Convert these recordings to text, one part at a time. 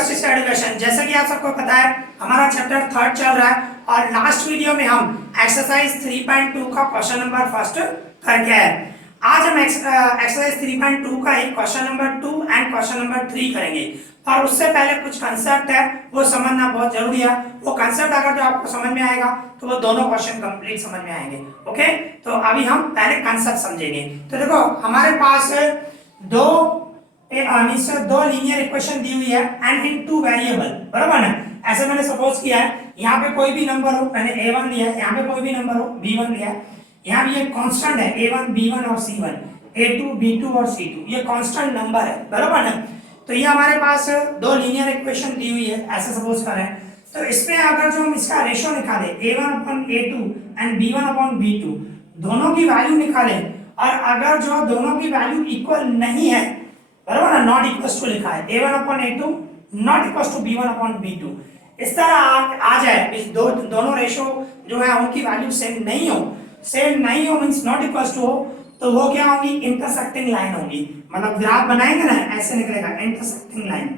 Justice education. जैसा कि आप सबको पता है हमारा चैप्टर 3 चल रहा है और लास्ट वीडियो में हम एक्सरसाइज 3.2 का क्वेश्चन नंबर फर्स्ट करके आए। आज हम एक्सरसाइज 3.2 का ही question number 2 and question number 3 करेंगे। और उससे पहले कुछ कंसेप्ट है वो समझना बहुत जरूरी है। वो कंसेप्ट अगर जो आपको समझ में आएगा तो वो दोनों क्वेश्चन कंप्लीट समझ में आएंगे। ओके, तो अभी हम पहले कंसेप्ट समझेंगे। तो देखो हमारे पास दो लीनियर इक्वेशन दी हुई है एंड इन टू वेरिएबल, बराबर ना। ऐसे मैंने सपोज किया है यहाँ पे कोई भी नंबर हो, मैंने a1 लिया है, यहाँ पे कोई भी नंबर हो b1 लिया है, यहाँ भी ये कांस्टेंट है a1 b1 और c1, a2 b2 और c2, ये कांस्टेंट नंबर है, बराबर ना। तो ये हमारे पास दो लीनियर इक्वेशन दी हुई है, ऐसे सपोज करें। तो इसमें अगर जो हम इसका रेशियो निकाले a1/a2 एंड b1/b2 दोनों की वैल्यू निकाले और अगर जो दोनों की वैल्यू इक्वल नहीं है, बराबर ना, नॉट इक्वल टू लिखा है a1/a2 not equal to b1/b2, इस तरह आ जाए इस दोनों रेशियो जो है उनकी वैल्यू सेम नहीं हो मींस नॉट इक्वल टू हो, तो वो क्या होगी, इंटरसेक्टिंग लाइन होगी। मतलब ग्राफ बनाएंगे ना ऐसे निकलेगा इंटरसेक्टिंग लाइन,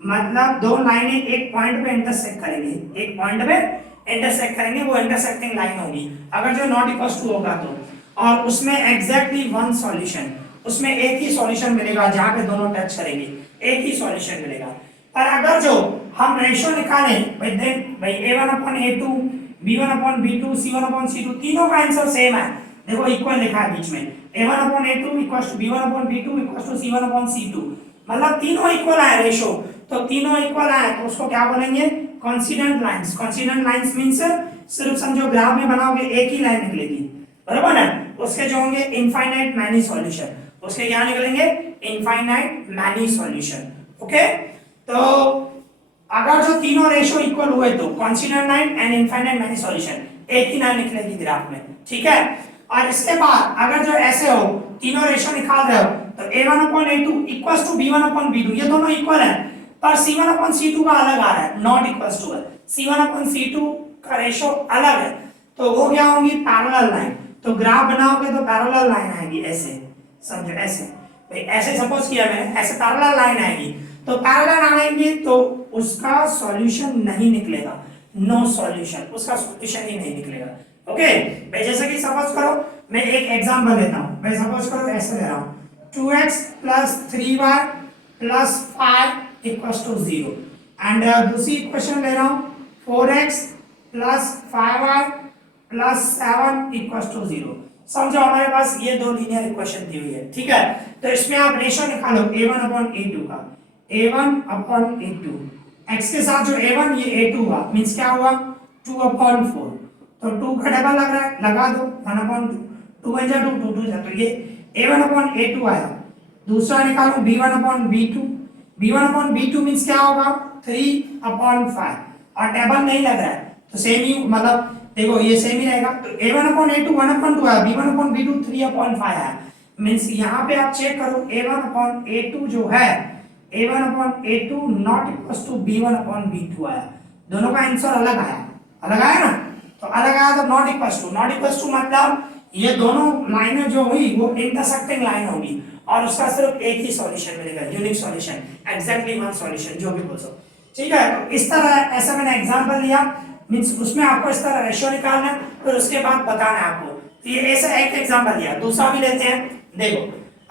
मतलब दो लाइनें एक पॉइंट पे इंटरसेक्ट करेंगे, वो इंटरसेक्टिंग लाइन होगी अगर जो नॉट इक्वल टू होगा तो। और उसमें एग्जैक्टली वन सॉल्यूशन, उसमें एक ही सॉल्यूशन मिलेगा जहां पे दोनों टच करेंगे, एक ही सॉल्यूशन मिलेगा। पर अगर जो हम रेशियो निकालें भाई a1/a2 b1/b2 c1/c2 तीनों का आंसर सेम है, देखो इक्वल लिखा है बीच में a1/a2 b1/b2 c1/c2, मतलब तीनों इक्वल है रेशियो। तो तीनों इक्वल है तो उसको क्या बोलेंगे, कॉन्सिडेंट लाइंस मींस सिर्फ समझो ग्राफ में बनाओगे एक ही लाइन निकलेगी, बराबर ना। उसके जो होंगे इनफाइनाइट मैनी सॉल्यूशन, उसके क्या निकलेंगे इनफाइनाइट मैनी सॉल्यूशन। ओके, तो अगर जो तीनों रेशियो इक्वल हुए तो coincident line and infinite many solution एक ही लाइन निकलेगी ग्राफ में, ठीक है। और इसके बाद अगर जो ऐसे हो तीनों रेशियो निकाल रहे हो तो a1/a2 इक्वल्स टू b1/b2, ये दोनों इक्वल है पर c1/c2 का अलग आ रहा है, नॉट इक्वल्स टू है, c1/c2 का रेशियो अलग है, तो वो क्या होंगी पैरेलल लाइन। तो ग्राफ बनाओगे तो पैरेलल लाइन आएगी ऐसे, समझो ऐसे, भाई ऐसे सपोज किया मैंने, ऐसे पैरेलल लाइन आएगी। तो पैरेलल आएंगे तो उसका सॉल्यूशन नहीं निकलेगा, नो सॉल्यूशन, उसका सॉल्यूशन ही नहीं निकलेगा। ओके भाई, जैसे कि सपोज करो मैं एक एग्जांपल लेता हूं, मैं सपोज करो ऐसे ले रहा हूं 2x + 3y + 5 = 0 एंड दूसरी इक्वेशन ले रहा हूं 4x + 5y + 7 = 0। समझो हमारे पास ये दो लीनियर इक्वेशन दी हुई है, ठीक है। तो इसमें आप रेशियो निकालो a1/a2 का, a1/a2 x के साथ जो a1 ये a2 हुआ मींस क्या हुआ 2/4, तो 2 का डबल लग रहा है, लगा दो 1/2, 2 1 जा 2 2 2 जा, तो ये a1/a2 आया। दूसरा निकालो b1/b2 मींस क्या होगा 3/5, और टेबल नहीं लग रहा है तो सेम ही, मतलब देखो ये सेम ही रहेगा। तो a1/a2 1/2 आया, b1/b2 3/5 आया, मींस यहाँ पे आप चेक करो a1/a2 जो है a1/a2 not equal to b1/b2 आया, दोनों का आंसर अलग आया ना। तो अलग आया तो नॉट इक्वल टू मतलब ये दोनों लाइनें जो हुई वो इंटरसेक्टिंग लाइन होगी और उसका सिर्फ एक ही सॉल्यूशन मिलेगा, unique solution, exactly one solution, जो भी बोल सको, ठीक है। तो इस तरह ऐसा मैंने एग्जांपल लिया, मींस उसमें आपको इस तरह रेशियो निकालना है फिर उसके बाद बताना है आपको। तो ये ऐसा एक एग्जांपल लिया, दूसरा भी लेते हैं। देखो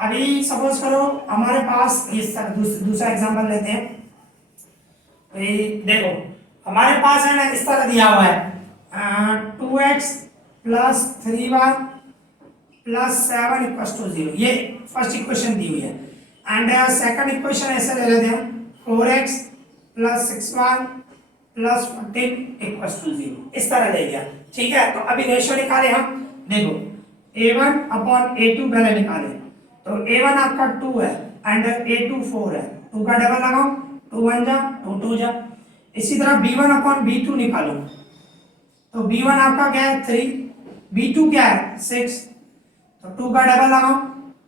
अभी सपोज करो हमारे पास इस तरह दूसरा एग्जांपल लेते हैं। देखो हमारे पास है ना इस तरह दिया हुआ है 2x + 3y + 7 = 0, ये फर्स्ट इक्वेशन दी हुई है। एंड सेकंड इक्वेशन ऐसे ले लेते हैं 4x + 6y + 14 = 0, इस तरह ले लिया, ठीक है। तो अभी रेशियो निकाले हम, देखो a1/a2 पहले निकाले, तो a1 आपका 2 है एंड a2 4 है, 2 का डबल लगाओ 2 1 जा 2 2 जा। इसी तरह b1/b2 निकालो, तो b1 आपका क्या है 3, b2 क्या है 6, तो 2 का डबल लगाओ,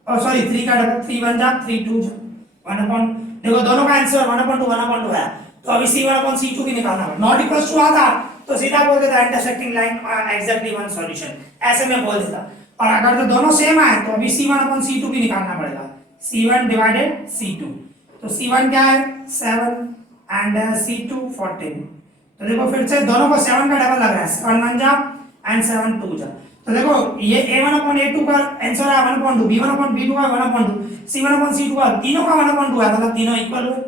और सॉरी 3 का डबल, 3 1 जा 3 2 जा 1/, देखो दोनों का आंसर 1/2 है। तो अभी c1/c2 भी निकालना है, नॉट इक्वल टू आता तो सीधा बोल देता intersecting line exactly one solution, ऐसे में बोल देता। और अगर तो दोनों सेम आए तो अभी c1/c2 भी निकालना पड़ेगा, c1 / c2, तो c1 क्या है 7 एंड C2 14। तो देखो फिर से दोनों को 7 का डबल लग रहा है, 7 1 जा एंड 7 2 जा। तो देखो ये A1/A2 का आंसर है 1/2, B1/B2 का 1/2, C1/C2 का, तीनों का 1/2 है, मतलब तीनों इक्वल हुए।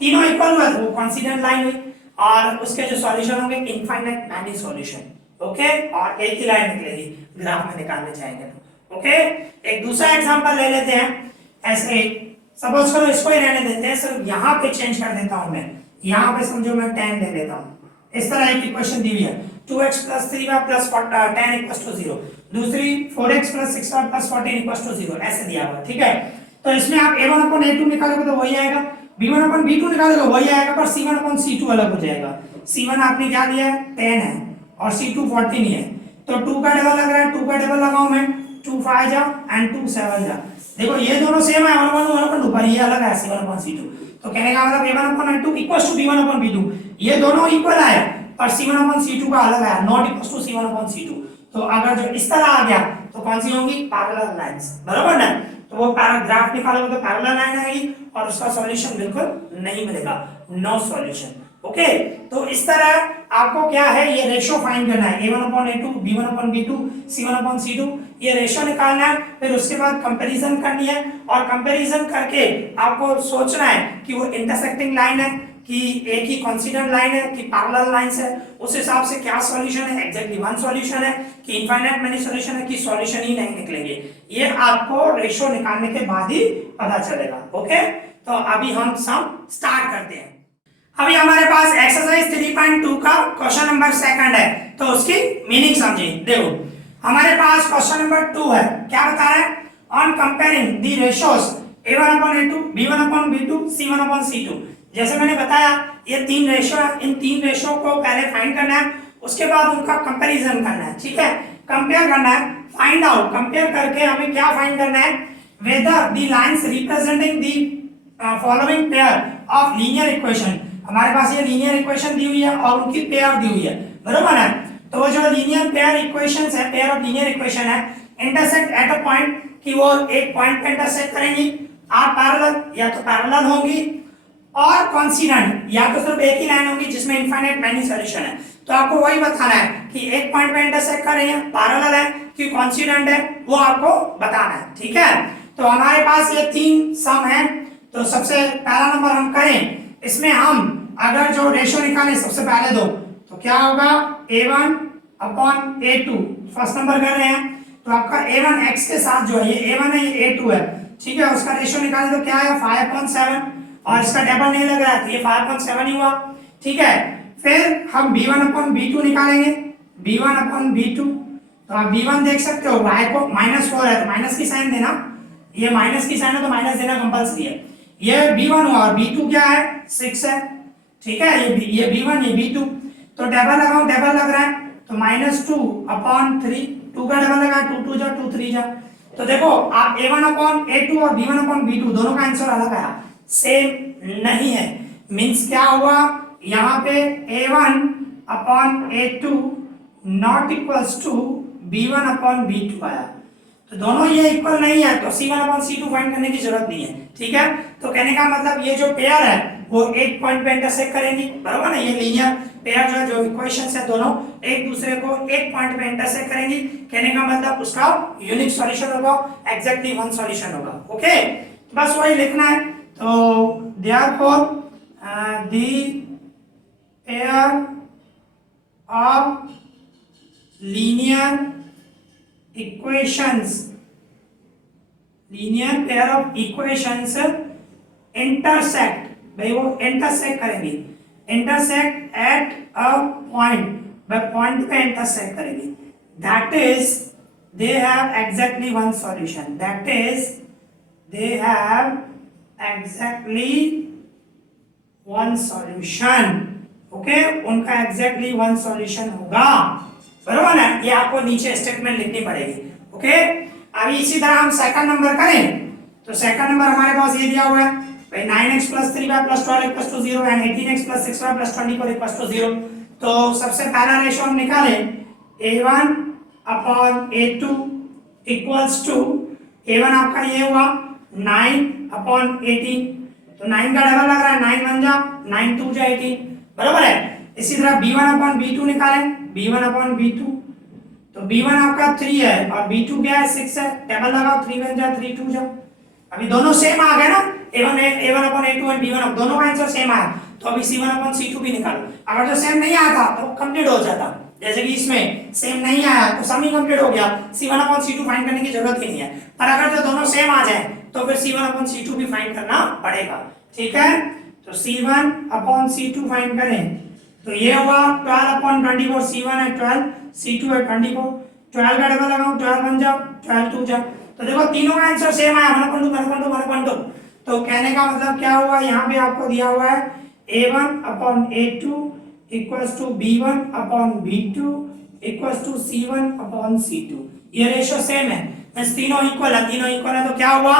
तीनों इक्वल हुए तो कॉन्स्टेंट लाइन हुई, और उसके जो सॉल्यूशन होंगे इनफाइनाइट मैनी सॉल्यूशन। ओके, और एक ही लाइन निकलेगी ग्राफ में निकालने चाहेंगे तो। ओके, एक दूसरा एग्जांपल ले लेते हैं। ऐसे सपोज करो इसको ही रहने देते हैं, सिर्फ यहाँ पे चेंज कर देता हूँ मैं, यहाँ पे समझो मैं 10 ले लेता हूँ। इस तरह एक इक्वेशन दी हुई है 2x + 3y + 10 = 0, दूसरी 4x + 6y + 14 = 0, ऐसे दिया हुआ है। ठीक है, तो इसमें आप A1/A2 निकालोगे तो वही आएगा, B1/B2 निकालोगे वही आएगा, पर C1/C2 अलग हो जाएगा। C1 आपने क्या दिया है 10 है और C2 14 ही है, तो 2 का डबल लग रहा है, 2 का डबल लगाऊं मैं, 2 5 जा एंड 2 7 जा। देखो ये दोनों सेम है 1/1 पर ये अलग है C1/C2। तो कहने का मतलब A1/A2 = B1/B2, ये दोनों इक्वल है पर C1/C2 का अलग है, नॉट इक्वल टू C1/C2। तो अगर जो इस तरह आ गया तो कौन सी होंगी, पैरेलल लाइंस, बराबर ना। तो वो पैराग्राफ निकालोगे तो पैरेलल लाइन आएगी और उसका सॉल्यूशन बिल्कुल नहीं मिलेगा, नो सॉल्यूशन। ओके, तो इस तरह आपको क्या है, ये रेशो फाइंड करना है, A1/A2, B1/B2, C1/C2, ये रेशो निकालना है। फिर उसके बाद कंपैरिजन करनी है, और कंपैरिजन करके आपको सोचना है कि वो इंटरसेक्टिंग लाइन है कि एक ही कॉन्सिडेंट लाइन है कि पैरेलल लाइंस है, उस हिसाब से क्या सॉल्यूशन है, एग्जैक्टली वन सॉल्यूशन है कि इनफाइनाइट मेनी सॉल्यूशन है कि सॉल्यूशन ही नहीं निकलेंगे। ये आपको रेशो निकालने के बाद ही पता चलेगा। ओके, तो अभी हम सम स्टार्ट करते हैं। अभी हमारे पास एक्सरसाइज 3.2 का क्वेश्चन नंबर 2 है, तो उसकी मीनिंग समझिए। देखो हमारे पास क्वेश्चन नंबर 2 है, क्या बता रहा है, on comparing the ratios A1/A2, B1/B2, C1/C2। जैसे मैंने बताया ये 3 रेशियो है, इन 3 रेशियो को पहले फाइंड करना है, उसके बाद उनका कंपैरिजन करना है। ठीक है, कंपेयर करना है, फाइंड आउट, कंपेयर करके हमें क्या फाइंड करना है, whether the lines representing the following pair of linear equation. हमारे पास ये लीनियर इक्वेशन दी हुई है और उनकी पेयर दी हुई है, बराबर है। तो वो जो लीनियर पेयर इक्वेशंस है, पेयर ऑफ लीनियर इक्वेशन है, इंटरसेक्ट एट अ पॉइंट, कि वो एक पॉइंट पे इंटरसेक्ट करेंगी, आर पैरेलल या तो पैरेलल होंगी, और कॉन्सिडेंट या तो सिर्फ एक ही लाइन होगी जिसमें इनफाइनाइट मैनी सॉल्यूशन है। तो आपको वही बताना है कि एक पॉइंट पे इंटरसेक्ट कर रही है, पैरेलल है कि कॉन्सिडेंट है, वो आपको बताना है। ठीक है, तो हमारे पास ये 3 सम है। तो सबसे पहला नंबर हम करें, इसमें हम अगर जो रेशियो निकालें सबसे पहले दो, तो क्या होगा A1/A2, फर्स्ट नंबर कर रहे हैं, तो आपका A1 x के साथ जो है, ये A1 है ये A2 है, ठीक है, उसका रेशियो निकालें तो क्या है 5/7, और इसका डबल नहीं लग रहा है तो ये 5/7 ही हुआ। ठीक है, फिर हम B1/B2 निकालेंगे, B1/B2, तो आप B1 देख सकते हो, y को -4 है तो माइनस की साइन देना, ये माइनस की साइन है तो माइनस देना कंपल्सरी है। ये B1 हुआ और B2 क्या है 6 है। ठीक है, ये B1 ये B2, तो डबल लगाओ, डबल लग रहा है तो -2/3, 2 का डबल लगा 2 2 जा 2 3 जा। तो देखो आप A1/A2 और B1/B2 दोनों का आंसर अलग आया, सेम नहीं है। मींस क्या हुआ, यहाँ पे A1/A2 not equals to B1/B2 आया, तो दोनों ये इक्वल नहीं है, तो C1/C2 फाइंड करने की जरूरत नहीं है। ठीक है, तो कहने का मतलब ये जो पेयर है वो एक पॉइंट पे इंटरसेक्ट करेंगी, बराबर ना। ये लीनियर पेयर जो है, जो इक्वेशंस है दोनों एक दूसरे को एक पॉइंट पे इंटरसेक्ट करेंगी, कहने का मतलब उसका यूनिक सॉल्यूशन होगा, एग्जैक्टली वन सॉल्यूशन होगा। ओके, तो बस वही लिखना है। तो therefore the pair of linear equations, linear pair of equations intersect, भाई वो इंटरसेक्ट करेंगे, इंटरसेक्ट एट अ पॉइंट, भाई पॉइंट पे इंटरसेक्ट करेंगे, that is they have exactly one solution, that is they have exactly one solution. Okay, उनका exactly one solution होगा, बराबर ना। ये आपको नीचे स्टेटमेंट लिखनी पड़ेगी। ओके, अभी इसी तरह हम सेकंड नंबर करें, तो सेकंड नंबर हमारे पास ये दिया हुआ है, भाई 9x + 3y + 12 = 0 and 18x + 6y + 24 = 0। तो सबसे पहला रेशियो हम निकालें, A1/A2 इक्वल्स टू, A1 आपका ये हुआ 9/18, तो 9 का डबल लग रहा है, 9 1 जा 9 2 जा 18, बराबर है। इसी तरह b1 अपॉन b2 निकालें, b1 अपॉन b2, तो b1 आपका 3 है और b2 क्या है 6 है, टेबल लगाओ, 3 1 जा 3 2 जा, अभी दोनों सेम आ गए ना, a1 अपॉन a2 और b1 दोनों का आंसर सेम आया, तो अभी c1 अपॉन c2 भी निकालो। अगर जो सेम नहीं आया था तो कंप्लीट हो जाता, जैसे कि इसमें सेम नहीं आया तो सम ही कंप्लीट हो गया, c1 अपॉन c2 फाइंड करने की जरूरत ही नहीं है। पर अगर जो दोनों सेम आ जाए तो फिर c1 अपॉन c2 भी फाइंड करना पड़ेगा, ठीक है। तो c1 अपॉन c2 फाइंड करें, तो ये हुआ 12 अपॉन 24, c1 है 12, c2 है 24, 12 का डबल लगाओ, 12 1 जाओ, 12 2 जाओ, तो देखो तीनों का आंसर सेम आया, 1/2 तो कहने का मतलब क्या हुआ, यहाँ पे आपको दिया हुआ है a1 upon a2 equals to b1 upon b2 equals to c1 upon c2, ये रेशियो सेम है, मींस तीनों इक्वल है, तीनों इक्वल है तो क्या हुआ,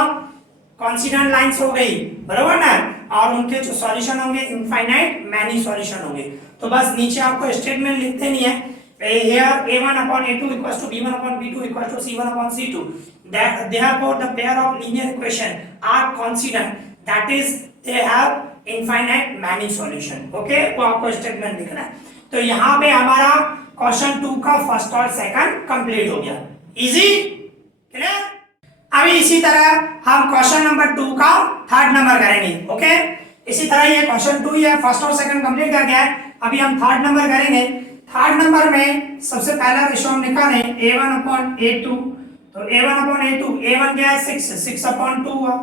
कॉन्स्टेंट लाइंस हो गई, बराबर ना, और उनके जो सॉल्यूशन होंगे इनफाइनाइट मैनी सॉल्यूशन होंगे। तो बस नीचे आपको स्टेटमेंट लिखते नहीं है, here a1 upon a2 equals to b1 upon b2 equals to c1 upon c2, that therefore the pair of linear equation are constant, that is they have infinite many solution, okay, वो आपको statement लिखना है। तो यहाँ पे हमारा question 2 का first और सेकंड कंप्लीट हो गया, इजी, क्लियर। अभी इसी तरह हम क्वेश्चन नंबर 2 का थर्ड नंबर करेंगे, ओके। इसी तरह ये क्वेश्चन 2 है, फर्स्ट और सेकंड कंप्लीट कर गया है, अभी हम थर्ड नंबर करेंगे। थर्ड नंबर में सबसे पहला रेशियो हम निकालें a1 अपॉन a2, तो a1 अपॉन a2, a1 क्या है 6 अपॉन 2 हुआ,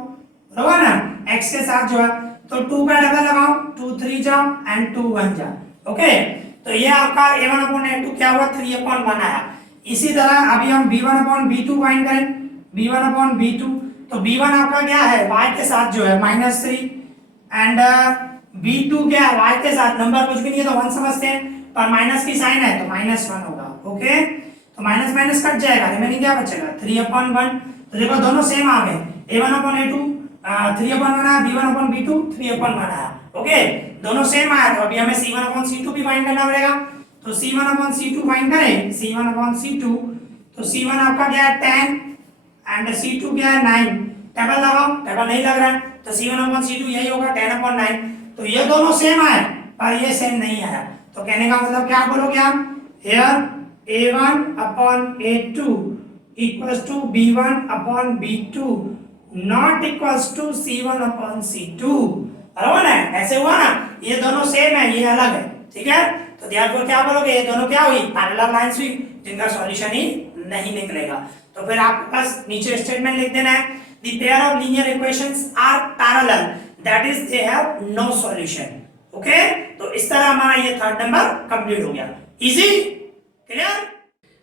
बराबर ना, x के साथ जो है, तो 2 का डबल लगाओ, 2 3 जा एंड 2 1 जा, ओके। तो ये आपका a1 अपॉन a2 क्या हुआ 3 अपॉन 1 आया। इसी तरह अभी हम b1 अपॉन b2 फाइंड करें, b1 अपॉन b2, तो b1 आपका क्या है y के साथ जो है -3 एंड b2 क्या है y के साथ, नंबर कुछ भी नहीं है तो 1 समझते हैं, पर माइनस की साइन है तो -1 होगा, ओके। तो माइनस माइनस कट जाएगा, रिमेनिंग क्या बचेगा 3 अपॉन 1, तो देखो दोनों सेम आ गए, a1 अपॉन a2 3 अपॉन 1 आया, b1 अपॉन b2 3 अपॉन 1 आया, ओके, दोनों सेम आया, तो अभी हमें c1 अपॉन c2 भी फाइंड करना पड़ेगा। तो c1 अपॉन c2 फाइंड करें, c1 अपॉन c2, तो c1 आपका क्या है 10 एंड c2 क्या है 9, टेबल लगाओ, टेबल नहीं लग रहा है, तो c1 अपॉन c2 यही होगा 10 अपॉन 9, तो ये दोनों सेम आए पर ये सेम नहीं आया, तो कहने का मतलब क्या बोलोगे आप, here a1 upon a2 equals to b1 upon b2 not equals to c1 upon c2, बराबर है, ऐसे हुआ ना, ये दोनों सेम है ये अलग है, ठीक है। तो therefore क्या बोलोगे, ये दोनों क्या हुई पैरेलल लाइंस हुई जिनका सॉल्यूशन ही नहीं निकलेगा। तो फिर आपको बस नीचे स्टेटमेंट लिख देना है, the pair of linear equations are parallel, that is they have no solution, okay. तो इस तरह हमारा ये थर्ड नंबर कंप्लीट हो गया, इजी, क्लियर।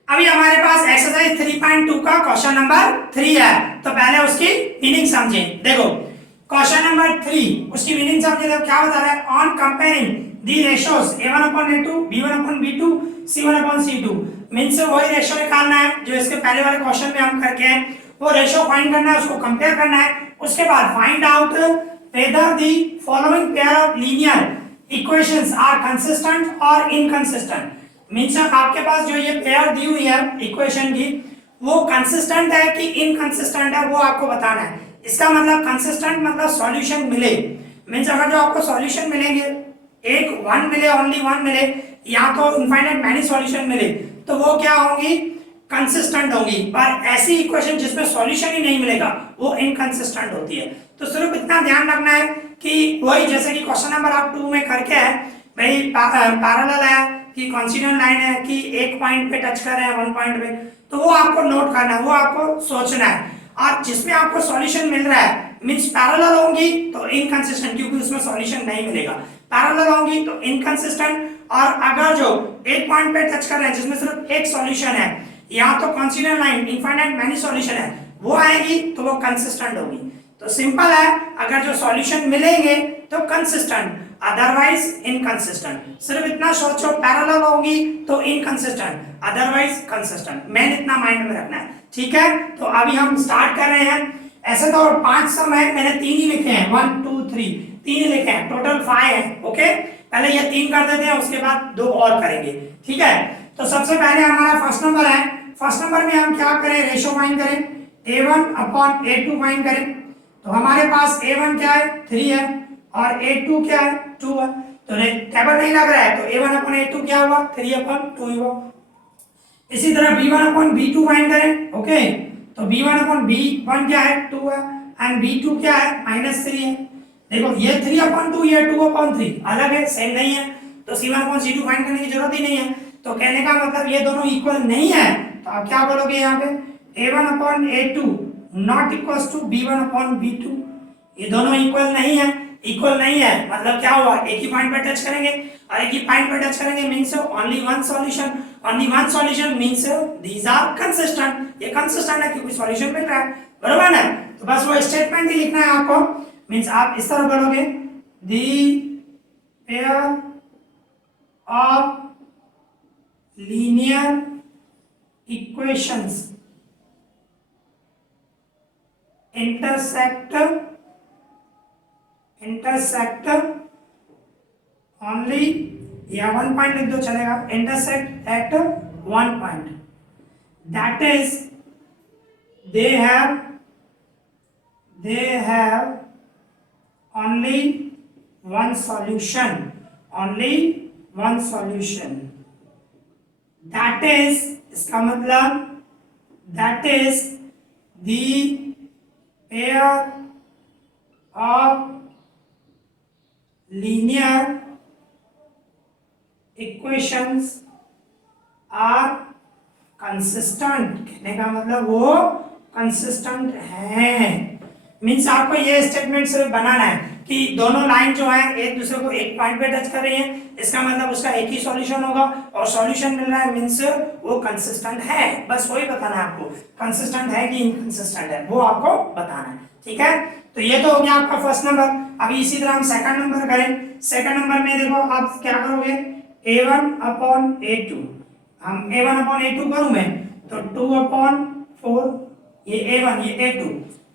अभी हमारे पास एक्सरसाइज 3.2 का क्वेश्चन नंबर 3 है, तो पहले उसकी मीनिंग समझें। देखो क्वेश्चन नंबर 3 उसकी मीनिंग समझे, तो क्या बता रहा है, on comparing the ratios a1 upon a2 b1 upon b2 c1 upon c2, means वही रेशियो निकालना है जो इसके पहले वाले क्वेश्चन में हम करके आए, वो रेशियो फाइंड करना है, उसको कंपेयर करना है, उसके बाद find out whether the following pair of linear equations are consistent or inconsistent, means आपके पास जो ये पेयर दी हुई है इक्वेशन की वो कंसिस्टेंट है कि इनकंसिस्टेंट है वो आपको बताना है। इसका मतलब कंसिस्टेंट मतलब सॉल्यूशन मिले, मींस अगर जो आपको सॉल्यूशन मिलेंगे एक वन मिले, ओनली वन मिले, या तो इनफाइनाइट मैनी सॉल्यूशन मिले, तो वो क्या होंगी कंसिस्टेंट होगी, पर ऐसी इक्वेशन जिसमें सॉल्यूशन ही नहीं मिलेगा वो इनकंसिस्टेंट होती है। तो सिर्फ इतना ध्यान रखना है कि वही जैसे कि क्वेश्चन नंबर आप 2 में करके है, भाई पैरेलल है कि कॉन्स्टेंट लाइन है कि एक पॉइंट पे टच कर रहे हैं वन पॉइंट पे, तो वो आपको नोट करना है, वो आपको सोचना है। और जिसमें आपको सॉल्यूशन मिल रहा है मींस पैरेलल होंगी तो इनकंसिस्टेंट, क्योंकि उसमें सॉल्यूशन नहीं मिलेगा, पैरेलल होंगी तो इनकंसिस्टेंट, और अगर जो एक पॉइंट पे टच कर रहे हैं जिसमें सिर्फ एक सॉल्यूशन है या तो constant line infinite many solution है वो आएगी तो वो कंसिस्टेंट होगी। तो सिंपल है, अगर जो सॉल्यूशन मिलेंगे तो कंसिस्टेंट, अदरवाइज इनकंसिस्टेंट। सिर्फ इतना सोचो, पैरेलल होगी तो इनकंसिस्टेंट, अदरवाइज कंसिस्टेंट, मेन इतना माइंड में रखना है, ठीक है। तो अभी हम स्टार्ट कर रहे हैं। ऐसे तो 5 सम है, मैंने 3 ही लिखे हैं, 1 2 3 3 ही लिखे हैं, टोटल 5 है, ओके। पहले ये 3 कर देते हैं, उसके बाद 2 और करेंगे, ठीक है। तो सबसे पहले हमारा फर्स्ट नंबर है, फर्स्ट नंबर में हम क्या करें, रेशियो फाइंड करें, a1 अपॉन a2 फाइंड करें। तो हमारे पास a1 क्या है 3 है, और a2 क्या है 2 है, तो टेबल नहीं लग रहा है तो a1 अपॉन a2 क्या हुआ 3 अपॉन 2 हुआ। इसी तरह b1 अपॉन b2 फाइंड करें, ओके, तो b1 अपॉन b1 क्या है 2 है एंड b2 क्या है -3 है। देखो ये 3 अपॉन 2 ये 2 अपॉन 3 अलग है, सेम नहीं है, तो c1 अपॉन c2 फाइंड करने की जरूरत ही नहीं है। तो कहने का मतलब ये दोनों इक्वल नहीं है, तो आप क्या बोलोगे यहाँ पे a1 upon a2 not equal to b1 upon b2, ये दोनों इक्वल नहीं है। इक्वल नहीं है मतलब क्या हुआ, एक ही पॉइंट पर टच करेंगे और एक ही पॉइंट पर टच करेंगे means only one solution, only one solution means these are consistent, ये कंसिस्टेंट है क्योंकि सॉल्यूशन मिल रहा है, बरोबर ना। तो बस वो स्टेटमेंट ही लिखना है आपको, मींस आप इस तरह बोलोगे the pair of linear equations intersect only, या वन पॉइंट लिख दो चलेगा, intersect at one point, that is they have only one solution, that is, इसका मतलब that is the pair of linear equations are consistent, कहने का मतलब वो consistent हैं। मीन्स आपको ये स्टेटमेंट से बनाना है कि दोनों लाइन जो है एक दूसरे को एक पॉइंट पे टच कर रही है, इसका मतलब उसका एक ही सॉल्यूशन होगा और सॉल्यूशन मिल रहा है मीन्स वो कंसिस्टेंट है, बस वही बताना है आपको, कंसिस्टेंट है कि इनकंसिस्टेंट है वो आपको बताना है, ठीक है। तो ये तो हो गया आपका फर्स्ट नंबर। अभी इसी तरह हम सेकंड नंबर करें। सेकंड नंबर में देखो आप क्या करोगे a1 अपॉन a2, हम a1 अपॉन a2 करूं मैं तो 2 अपॉन 4, ये a1 ये a2,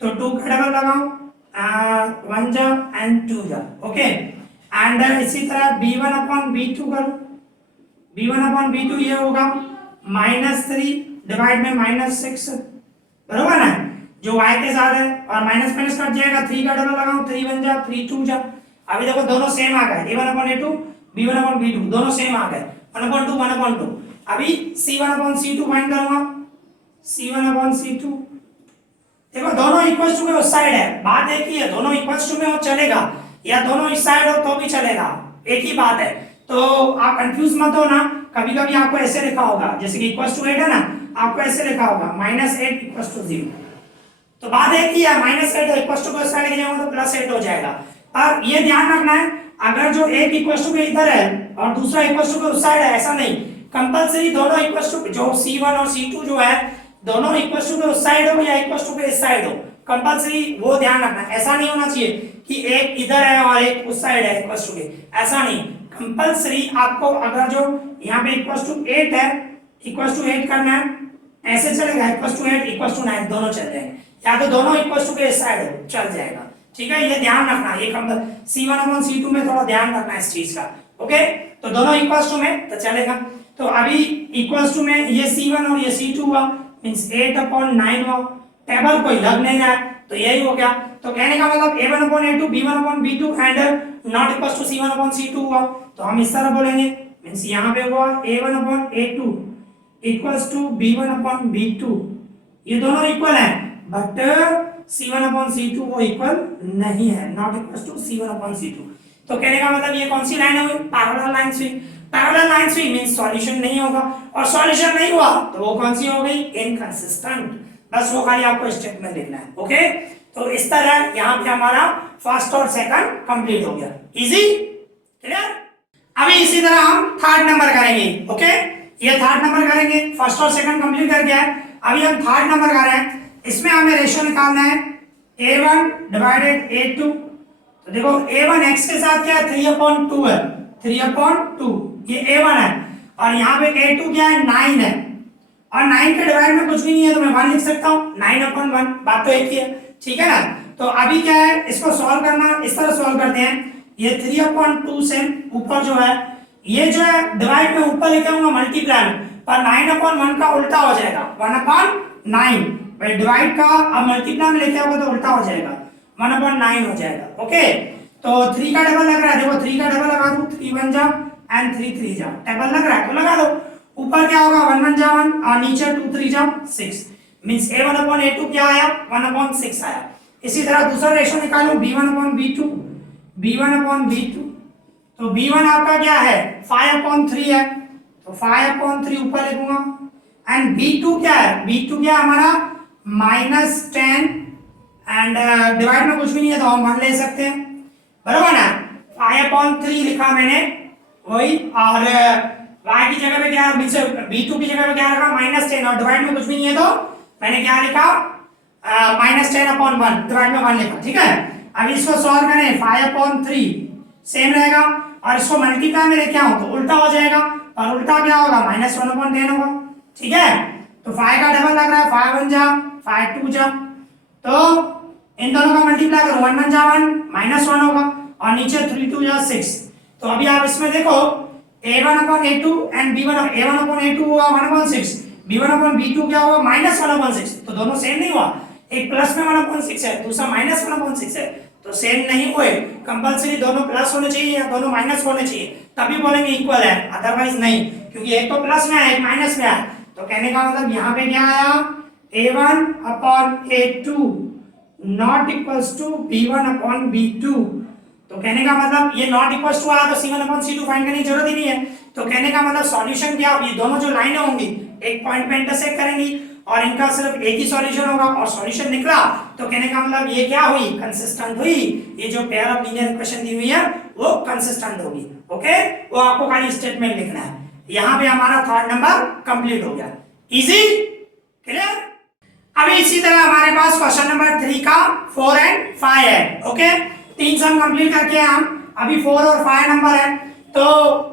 तो 2 का डबल लगाओ 1 जा एंड 2 जा, ओके। एंड इसी तरह b1 अपॉन b2 करो, b1 अपॉन b2 ये होगा -3 डिवाइड में -6, बरोबर ना, जो y के साथ है और माइनस माइनस कट जाएगा, 3 का डबल लगाओ 3 1 जा 3 2 जा। अभी देखो दोनों सेम आ गए, a1 upon a2 b1 upon b2 दोनों सेम आ गए, 1 अपॉन 2 1 अपॉन 2। अभी c1 अपॉन c2 फाइंड करूंगा, c1 अपॉन c2, देखो दोनों इक्वल टू के उस साइड है, बात एक ही है, दोनों इक्वल टू में हो चलेगा या दोनों इस साइड हो तो भी चलेगा, एक ही बात है। तो आप कंफ्यूज मत हो ना, कभी कभी आपको ऐसे लिखा होगा जैसे कि इक्वल टू 8 है ना, आपको ऐसे लिखा होगा -8 इक्वल टू 0, तो बात एक ही है, -8 इक्वल टू को साइड ले जाऊंगा तो +8 हो जाएगा। पर ये ध्यान रखना है अगर जो एक इक्वल टू के इधर है और दूसरा इक्वल टू के उस साइड है, ऐसा नहीं, कंपलसरी दोनों इक्वल टू, जो c1 और c2 जो है दोनों इक्वल टू के उस साइड हो या इक्वल टू के इस साइड हो, कंपलसरी वो ध्यान रखना। ऐसा नहीं होना चाहिए कि एक इधर है और एक उस साइड है इक्वल टू के, ऐसा नहीं, कंपलसरी आपको अगर जो यहाँ पे इक्वल टू 8 है, इक्वल टू 8 करना है, ऐसे चलेगा इक्वल टू 8 इक्वल टू 9 दोनों चल जाएंगे, या तो दोनों इक्वल टू के इस साइड हो चल जाएगा, ठीक है, ये ध्यान रखना। ये c1 अपॉन c2 में थोड़ा ध्यान रखना इस चीज का, ओके। तो दोनों इक्वल टू में तो चलेगा, तो अभी इक्वल टू में ये c1 और ये c2 हुआ मींस 8 अपॉन 9 हुआ, टेबल कोई लग नहीं रहा है तो यही हो गया। तो कहने का मतलब a1 upon a2 b1 upon b2 and not equal to c1 upon c2 हुआ, तो हम इस तरह बोलेंगे मींस यहाँ पे हुआ a1 upon a2 equals to b1 upon b2, ये दोनों इक्वल हैं बट c1 अपॉन c2 वो इक्वल नहीं है, not equal to c1 upon c2। तो कहने का मतलब ये कौन सी लाइन है, पैरेलल लाइंस हुई, पैरेलल लाइंस हुई मींस सॉल्यूशन नहीं होगा, और सॉल्यूशन नहीं हुआ तो वो कौन सी हो गई, इनकंसिस्टेंट, बस वो खाली आपको स्टेटमेंट लिखना है, ओके। तो इस तरह यहाँ पे हमारा फर्स्ट और सेकंड कंप्लीट हो गया, इजी, क्लियर। अभी इसी तरह हम थर्ड नंबर करेंगे, ओके, ये थर्ड नंबर करेंगे, फर्स्ट और सेकंड कंप्लीट कर गया है, अभी हम थर्ड नंबर कर रहे हैं, इसमें हमें रेशियो निकालना है a1 डिवाइडेड a2। तो देखो a1 x के साथ क्या है 3/2 है, 3/2 ये a1 है, और यहाँ पे a2 क्या है 9 है, और 9 के डिवाइड में कुछ भी नहीं है तो मैं 1 लिख सकता हूँ, 9/1, बात तो एक ही है, ठीक है ना। तो अभी क्या है इसको सॉल्व करना, इस तरह सॉल्व करते हैं, ये 3/2 से ऊपर जो है ये जो है डिवाइड में ऊपर लेके आऊंगा मल्टीप्लाई में, पर 9/1 का उल्टा हो जाएगा 1/9, भाई डिवाइड का अब मल्टीप्लाई में लेके आओगे तो उल्टा हो जाएगा 1/9 हो जाएगा, ओके। तो 3 का डबल लग रहा है, देखो 3 का डबल लगा दूं, 3 1 जा एंड 3 3 जा, डबल लग रहा है तो लगा दो। ऊपर क्या होगा 1 1 जा 1 और नीचे 2 3 जा 6, मींस a1 अपॉन a2 क्या आया 1 अपॉन 6 आया। इसी तरह दूसरा रेशो निकालो b1 upon b2, b1 upon b2, तो b1 आपका क्या है 5 अपॉन 3 है, तो 5 अपॉन 3 ऊपर लिखूंगा, एंड b2 क्या है, b2 क्या हमारा -10 एंड डिवाइड में कुछ भी नहीं है तो हम 1 ले सकते हैं, बराबर ना। 5 अपॉन 3 लिखा मैंने वही, और y की जगह पे क्या b2 की जगह पे क्या रखा -10 और डिवाइड में कुछ भी नहीं है तो मैंने क्या लिखा -10 अपॉन 1, डिवाइड में 1 लिखा, ठीक है। अब इसको सॉल्व करें 5 अपॉन 3 सेम रहेगा, और इसको मल्टीप्लाई में लेके आऊं तो उल्टा हो जाएगा, और उल्टा क्या होगा -1 अपॉन 10 होगा, ठीक है। तो 5 का डबल लग रहा है 5 1 जा 5 2 जा, तो इन दोनों का मल्टीप्लाई करो 1 1 जा 1 -1 होगा, और नीचे 3 2 जा 6। तो अभी आप इसमें देखो a1 upon a2 and b1 a1 upon a2 हुआ 1 अपॉन 6, b1 अपॉन b2 क्या हुआ -1 अपॉन 6, तो दोनों सेम नहीं हुआ, एक प्लस में 1 अपॉन 6 है, दूसरा -1 अपॉन 6 है, तो सेम नहीं हुए। कंपलसरी दोनों प्लस होने चाहिए या दोनों माइनस होने चाहिए, तभी बोलेंगे इक्वल है, अदरवाइज नहीं, क्योंकि एक तो प्लस में है एक माइनस में है। तो कहने का मतलब यहाँ पे क्या आया a1 upon a2 not equals to b1 upon b2, तो कहने का मतलब ये नॉट इक्वल्स टू आया तो c1 अपॉन c2 फाइंड करने की जरूरत ही नहीं है। तो कहने का मतलब सॉल्यूशन क्या होगी, दोनों जो लाइनें होंगी एक पॉइंट पे इंटरसेक्ट करेंगी और इनका सिर्फ एक ही सॉल्यूशन होगा, और सॉल्यूशन निकला तो कहने का मतलब ये क्या हुई कंसिस्टेंट हुई, ये जो पेयर ऑफ लीनियर इक्वेशन दी हुई है वो कंसिस्टेंट होगी, ओके। वो आपको खाली स्टेटमेंट लिखना है। यहाँ पे हमारा थर्ड नंबर कंप्लीट हो गया, इजी, क्लियर। अभी इसी तरह हमारे पास क्वेश्चन नंबर 3 का 4 एंड 5 है, ओके। 3 सम कंप्लीट करके हम अभी 4 और 5 नंबर है, तो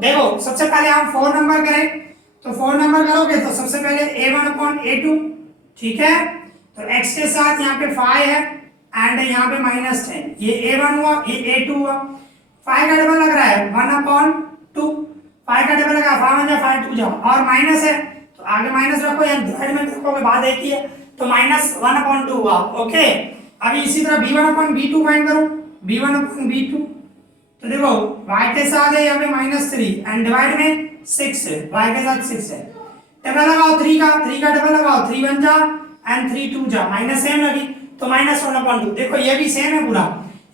देखो सबसे पहले हम 4 नंबर करें, तो 4 नंबर करोगे तो सबसे पहले a1 अपॉन a2, ठीक है, तो x के साथ यहाँ पे 5 है एंड यहाँ पे -10, ये a1 हुआ ये a2 हुआ, 5 का डबल लग रहा है 1 अपॉन 2, 5 का डबल लगा 5 1 जा 5 2 जाओ, और माइनस है तो आगे माइनस रखो या डिवाइड में रखोगे बात एक ही है, तो -1 अपॉन 2 हुआ, ओके। अभी इसी तरह b1 अपॉन b2 फाइंड करो, b1 अपॉन b2, तो देखो y के साथ है यहाँ पे -3 एंड डिवाइड में 6 है, y के साथ 6 है, डबल लगाओ 3 का डबल लगाओ 3 1 जा एंड 3 2 जा, माइनस सेम लगी तो -1 अपॉन 2, देखो ये भी सेम है पूरा,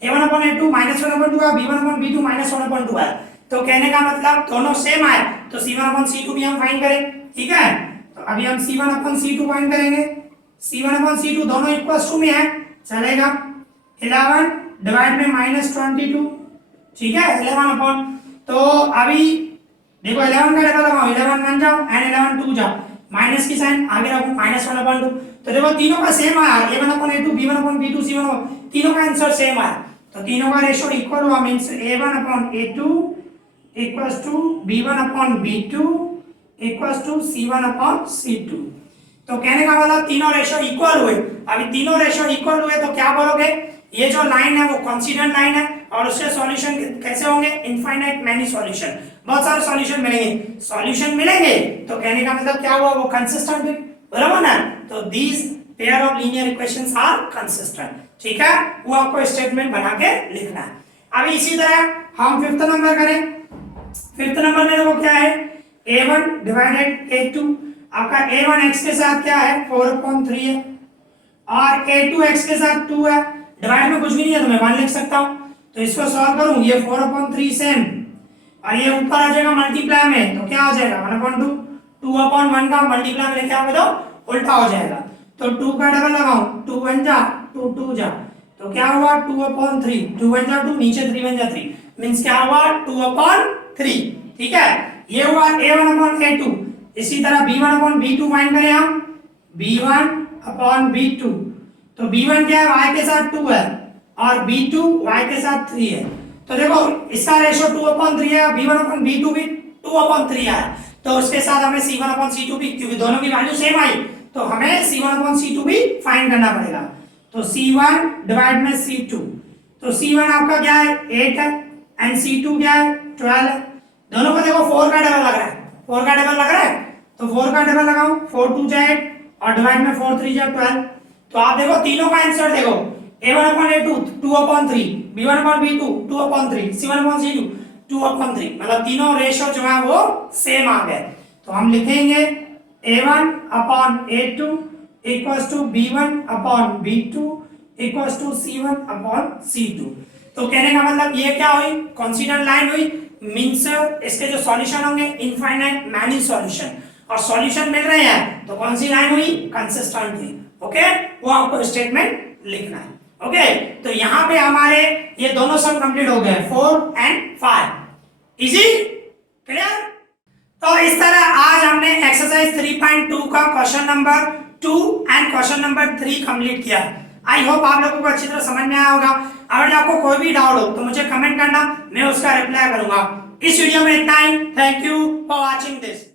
a1 अपॉन a2 -1 अपॉन 2 है, b1 अपॉन b2 -1 अपॉन 2 है, तो कहने का मतलब दोनों सेम आए तो c1 अपॉन c2 भी हम फाइंड करें, ठीक है। तो अभी हम c1 अपॉन c2 फाइंड करेंगे, c1 अपॉन c2 दोनों इक्वल टू में है, चलेगा 11 डिवाइड में -22, ठीक है 11 अपॉन, तो अभी देखो 11 का डबल लगाओ 11 1 जाओ एंड 11 2 जाओ, माइनस की साइन आगे रखो -1 अपॉन 2, तो देखो तीनों का सेम आया, a1 upon a2 b1 upon b2 c1 upon, तीनों का आंसर सेम आया, तो तीनों का रेशियो इक्वल हुआ, means a1 upon a2 equals to b1 upon b2 equals to c1 upon c2, तो कहने का मतलब तीनों रेशियो इक्वल हुए। अभी तीनों रेशियो इक्वल हुए तो क्या बोलोगे, ये जो लाइन है वो कांस्टेंट लाइन है, और उससे सॉल्यूशन कैसे होंगे, इनफाइनाइट मैनी सॉल्यूशन, बहुत सारे सॉल्यूशन मिलेंगे, सॉल्यूशन मिलेंगे तो कहने का मतलब क्या हुआ, वो कंसिस्टेंट है, बराबर ना। तो these pair of linear equations are consistent, ठीक है, वो आपको स्टेटमेंट बना के लिखना है। अभी इसी तरह हम 5th नंबर करें, 5th नंबर में देखो क्या है a1 डिवाइडेड a2, आपका a1 x के साथ क्या है 4/3 है, और a2 x के साथ 2 है, डिवाइड में कुछ भी नहीं है तो मैं 1 लिख सकता हूं, तो इसको सॉल्व करूं ये 4/3 सेम, और ये ऊपर आ जाएगा मल्टीप्लाई में तो क्या हो जाएगा 1/2, 2/1 का मल्टीप्लाई में लेके आओगे तो उल्टा हो जाएगा, तो 2 का डबल लगाऊं 2 1 जा 2 2 जा, तो क्या हुआ 2/3, 2 1 जा 2 नीचे 3 1 जा 3, मींस क्या हुआ 2/3, ठीक है, ये हुआ a1 अपॉन a2। इसी तरह b1 अपॉन b2 फाइंड करें हम, b1 अपॉन b2, तो b1 क्या है y के साथ 2 है और b2 y के साथ 3 है, तो देखो इसका रेशियो 2/3 है, b1 अपॉन b2 भी 2/3 है, तो उसके साथ हमें c1 अपॉन c2 भी, क्योंकि दोनों की वैल्यू सेम आई तो हमें c1 अपॉन c2 भी फाइंड करना पड़ेगा, तो c1 डिवाइड में c2, तो c1 आपका क्या है 8 है एंड c2 क्या है 12 है, दोनों को देखो 4 का डबल लग रहा है, 4 का डबल लग रहा है, तो 4 का डबल लगाओ 4 2 जा 8 और डिवाइड में 4 3 जा 12, तो आप देखो तीनों का आंसर देखो a1 upon a2 2 upon 3, b1 upon b2 2 upon 3, c1 upon c2 2 upon 3, मतलब तीनों रेशो जो है वो सेम आ गए। तो हम लिखेंगे a1 upon a2 equals to b1 upon b2 equals to c1 upon c2। तो कहने का मतलब ये क्या हुई, कॉन्स्टेंट लाइन हुई, मींस इसके जो सॉल्यूशन होंगे इनफाइनाइट मैनी सॉल्यूशन, और सॉल्यूशन मिल रहे हैं तो कौन सी लाइन हुई, कंसिस्टेंट हुई। ओके, वो आपको स्टेटमेंट लिखना है। ओके, तो यहाँ पे हमारे ये दोनों सम कंप्लीट हो गए 4 एंड 5। Easy, clear. तो इस तरह आज हमने एक्सरसाइज 3.2 का question number 2 and question number 3 complete किया। आई होप आप लोगों को अच्छी तरह समझ में आया होगा। अगर आपको कोई भी डाउट हो तो मुझे कमेंट करना, मैं उसका रिप्लाई करूंगा। इस वीडियो में इतना ही। Thank you for watching this.